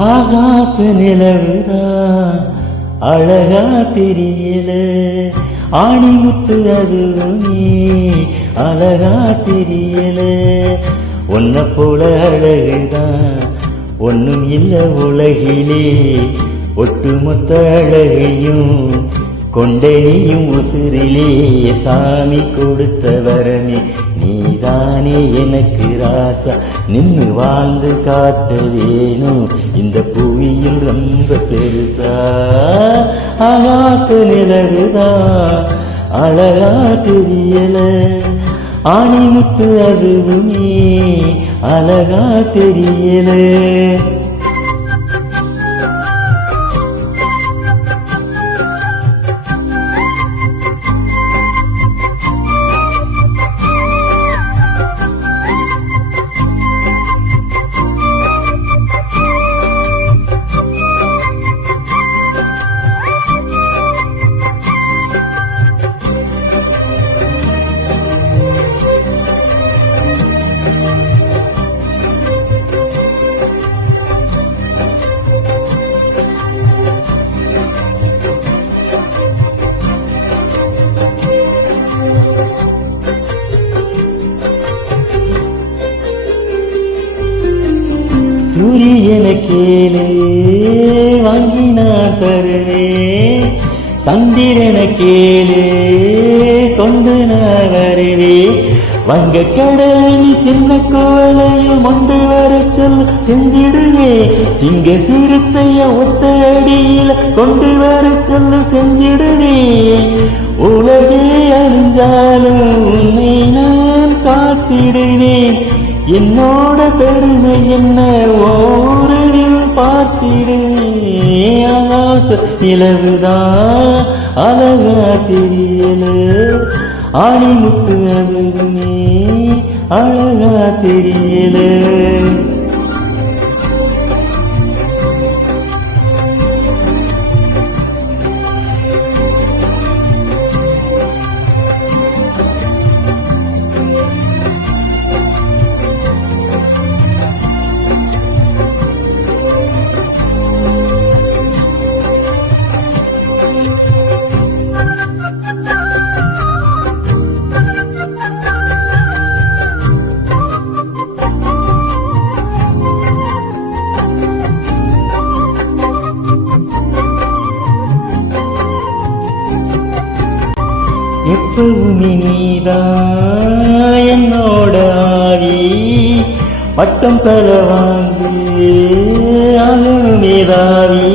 ஆகாச நிலவுதான் அழகா தெரியல, ஆணிமுத்து அதுவுமே அழகா தெரியல. ஒன்ன போல அழகுதான் ஒன்னும் இல்ல உலகிலே, ஒட்டுமொத்த அழகையும் கொண்டனியும் உசிரிலே. சாமி கொடுத்த வரமே நீதானே எனக்கு ராசா, நின்னு வாழ்ந்து காட்ட வேணும் இந்த புவியில் ரொம்ப பெருசா. ஆகாச நிலவுதான் அழகா தெரியல, ஆணிமுத்து அதுவுமே அழகா தெரியல. சூரியன கேளு வாங்கி நான் தருவேன், சந்திரன கேளு கொண்டு நான் வருவேன். வங்க கடல் சின்ன கோவலையும் கொண்டு வர சொல்ல செஞ்சிடுவேன், சிங்க சிறுத்தைய ஒத்த அடியில கொண்டு வர சொல்ல செஞ்சிடுவேன். உலகே அழிஞ்சாலும் உன்னை நான் காத்திடுவேன், என்னோட பெருமை என்ன ஓரில் பார்த்திடுவேன். ஆகாச நிலவுதான் அழகா தெரியல, ஆணிமுத்து அதுவுமே அழகா தெரியல. எப்பவுமே நீதான் என்னோட ஆவி, பட்டம் பல வாங்கி ஆளுமேதாவி.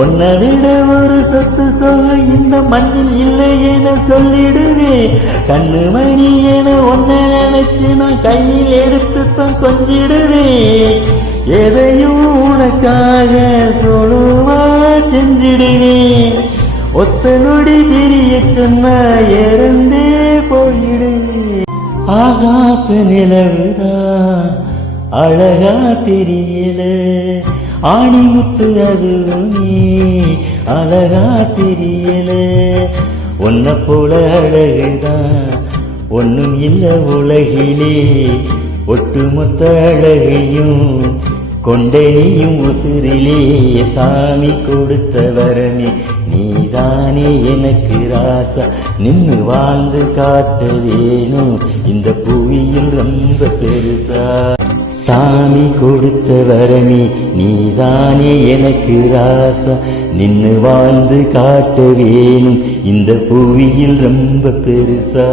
உன்னை விட ஒரு சொத்து சொக இந்த மண்ணில் இல்லை என சொல்லிடுவேன். கண்ணு மணி என ஒன்ன நினைச்சு நான் கையில் எடுத்துத்தான் கொஞ்சிடுவேன். எதையும் உனக்காக சொல்லுவா செஞ்சிடுவேன். ஒத்த நொடி பிரிய சொன்ன இறந்தே போயிடு. ஆகாச நிலவுதான் அழகா தெரியல, ஆணிமுத்து அதுவுமே அழகா தெரியல. ஒன்ன போல அழகுதான் ஒன்னும் இல்ல உலகிலே, ஒட்டுமொத்த அழகையும் கொண்டனியும் உசிரிலே. சாமி கொடுத்த வரமே நீதானே எனக்கு ராசா, நின்னு வாழ்ந்து காட்ட வேணும் இந்த புவியில் ரொம்ப பெருசா. சாமி கொடுத்த வரமே நீதானே எனக்கு ராசா, நின்னு வாழ்ந்து காட்ட வேணும் இந்த புவியில் ரொம்ப பெருசா.